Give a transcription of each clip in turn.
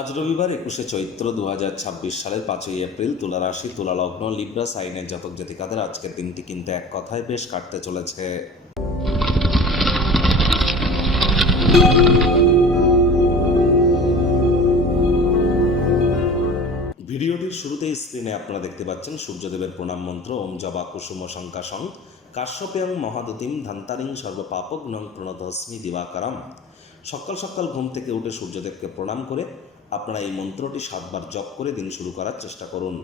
আজ রবিবার 21শে চৈত্র 2026 সালের 5ই এপ্রিল। তুলা রাশি, তুলা লগ্ন, লিব্রা সাইনের জাতক জাতিকাদের আজকের দিনটি কিন্তু এক কথায় বেশ কাটতে চলেছে। ভিডিওটির শুরুতেই স্ক্রিনে আপনারা দেখতে পাচ্ছেন সূর্যদেবের প্রণাম মন্ত্র ওম জবা কুসুম শঙ্কাশং কাশ্যপেয়ং মহাদতিম ধান্তারিং সর্বপাপগ্নং প্রণতস্মি দিবাকারম। সকাল সকাল ঘুম থেকে উঠে সূর্যদেবকে প্রণাম করে আপনারা এই মন্ত্রটি 7 বার জপ করে দিন শুরু করার চেষ্টা করুন।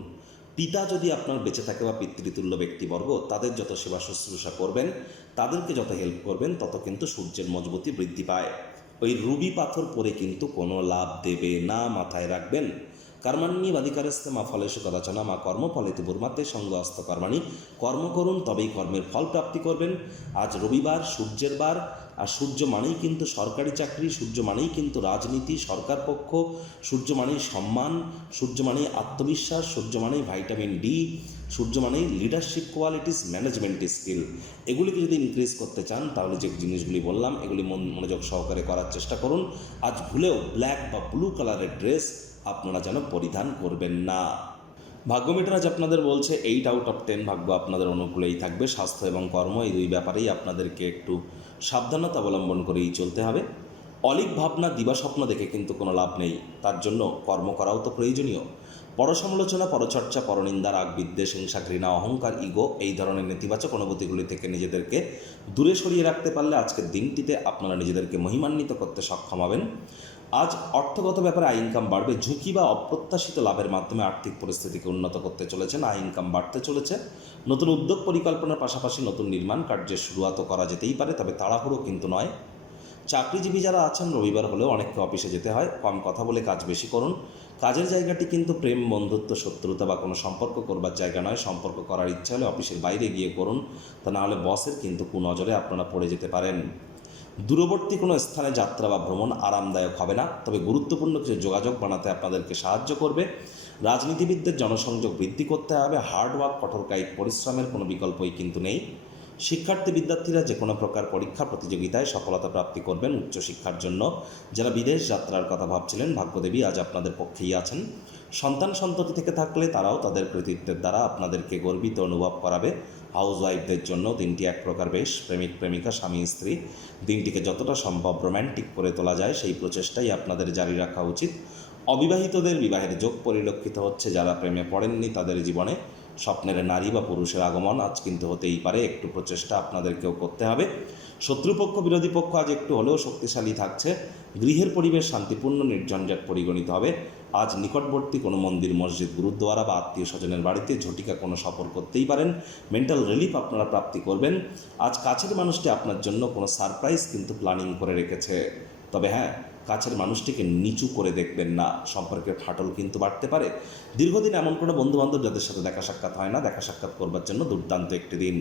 পিতা যদি আপনার বেঁচে থাকে বা পিতৃতুল্য ব্যক্তিবর্গ, তাদের যত সেবা শুশ্রূষা করবেন, তাদেরকে যত হেল্প করবেন, তত কিন্তু সূর্যের মজবুতি বৃদ্ধি পায়। ওই রুবি পাথর পরে কিন্তু কোনো লাভ দেবে না, মাথায় রাখবেন। কর্মাণ্যেবাধিকারস্তে মা ফলেষু কদাচন মা কর্মফলেতু বুর্মাতে সঙ্গস্ত কর্মাণি। কর্ম করুন, তবেই কর্মের ফল প্রাপ্তি করবেন। আজ রবিবার, সূর্যের বার, আর সূর্য মানেই কিন্তু সরকারি চাকরি, সূর্য মানেই কিন্তু রাজনীতি, সরকার পক্ষ, সূর্য মানেই সম্মান, সূর্য মানেই আত্মবিশ্বাস, সূর্য মানেই ভাইটামিন ডি, সূর্য মানেই লিডারশিপ কোয়ালিটিস, ম্যানেজমেন্ট স্কিল। এগুলিকে যদি ইনক্রিজ করতে চান, তাহলে যে জিনিসগুলি বললাম এগুলি মনোযোগ সহকারে করার চেষ্টা করুন। আজ ভুলেও ব্ল্যাক বা ব্লু কালারের ড্রেস আপনারা যেন পরিধান করবেন না। ভাগ্যমিটার আজ আপনাদের বলছে 8 আউট অফ 10 ভাগ্য আপনাদের অনুকূলেই থাকবে। স্বাস্থ্য এবং কর্ম, এই দুই ব্যাপারেই আপনাদেরকে একটু সাবধানতা অবলম্বন করেই চলতে হবে। অলিক ভাবনা, দিবাস্বপ্ন দেখে কিন্তু কোনো লাভ নেই, তার জন্য কর্ম করাও তো প্রয়োজনীয়। পরসমালোচনা, পরচর্চা, পরনিন্দা, রাগ, বিদ্বেষ, হিংসা, ঘৃণা, অহংকার, ইগো, এই ধরনের নেতিবাচক অনুভূতিগুলি থেকে নিজেদেরকে দূরে সরিয়ে রাখতে পারলে আজকের দিনটিতে আপনারা নিজেদেরকে মহিমান্বিত করতে সক্ষম হবেন। আজ অর্থগত ব্যাপারে আয় ইনকাম বাড়বে। ঝুঁকি বা অপ্রত্যাশিত লাভের মাধ্যমে আর্থিক পরিস্থিতিকে উন্নত করতে চলেছেন, আয় ইনকাম বাড়তে চলেছে। নতুন উদ্যোগ পরিকল্পনার পাশাপাশি নতুন নির্মাণ কার্যের শুরুয়াতও করা যেতেই পারে, তবে তাড়াহুড়ো কিন্তু নয়। চাকরিজীবী যারা আছেন, রবিবার হলেও অনেককে অফিসে যেতে হয়, কম কথা বলে কাজ বেশি করুন। কাজের জায়গাটি কিন্তু প্রেম, বন্ধুত্ব, শত্রুতা বা কোনো সম্পর্ক করবার জায়গা নয়। সম্পর্ক করার ইচ্ছা হলে অফিসের বাইরে গিয়ে করুন, তা নাহলে বসের কিন্তু কুনজরে আপনারা পড়ে যেতে পারেন। দূরবর্তী কোনো স্থানে যাত্রা বা ভ্রমণ আরামদায়ক হবে না, তবে গুরুত্বপূর্ণ কিছু যোগাযোগ বানাতে আপনাদেরকে সাহায্য করবে। রাজনীতিবিদদের জনসংযোগ বৃদ্ধি করতে হবে। হার্ডওয়ার্ক, কঠোর কায়িক পরিশ্রমের কোনো বিকল্পই কিন্তু নেই। শিক্ষার্থী বিদ্যার্থীরা যে কোনো প্রকার পরীক্ষা প্রতিযোগিতায় সফলতা প্রাপ্তি করবেন। উচ্চশিক্ষার জন্য যারা বিদেশ যাত্রার কথা ভাবছিলেন, ভাগ্যদেবী আজ আপনাদের পক্ষেই আছেন। সন্তান সন্ততি থেকে থাকলে তারাও তাদের কৃতিত্বের দ্বারা আপনাদেরকে গর্বিত অনুভব করাবে। হাউসওয়াইফদের জন্য দিনটি এক প্রকার বেশ। প্রেমিক প্রেমিকা, স্বামী স্ত্রী, দিনটিকে যতটা সম্ভব রোম্যান্টিক করে তোলা যায় সেই প্রচেষ্টাই আপনাদের জারি রাখা উচিত। অবিবাহিতদের বিবাহের যোগ পরিলক্ষিত হচ্ছে। যারা প্রেমে পড়েননি তাদের জীবনে স্বপ্নের নারী বা পুরুষের আগমন আজ কিন্তু হতেই পারে। একটু প্রচেষ্টা আপনাদেরকেও করতে হবে। শত্রুপক্ষ, বিরোধী পক্ষ আজ একটু হলেও শক্তিশালী থাকছে। গৃহের পরিবেশ শান্তিপূর্ণ, নির্ঝঞ্ঝাট পরিগণিত হবে। আজ নিকটবর্তী কোনো মন্দির, মসজিদ, গুরুদ্বারা বা আত্মীয় স্বজনের বাড়িতে ঝটিকা কোনো সফর করতেই পারেন। মেন্টাল রিলিফ আপনারা প্রাপ্তি করবেন। আজ কাছের মানুষটি আপনার জন্য কোনো সারপ্রাইজ কিন্তু প্ল্যানিং করে রেখেছে, তবে হ্যাঁ, কাছের মানুষটিকে নিচু করে দেখবেন না, সম্পর্কের ফাটল কিন্তু বাড়তে পারে। দীর্ঘদিন এমন কোনো বন্ধুবান্ধব যাদের সাথে দেখা সাক্ষাৎ হয় না, দেখা সাক্ষাৎ করবার জন্য দুর্দান্ত একটি দিন।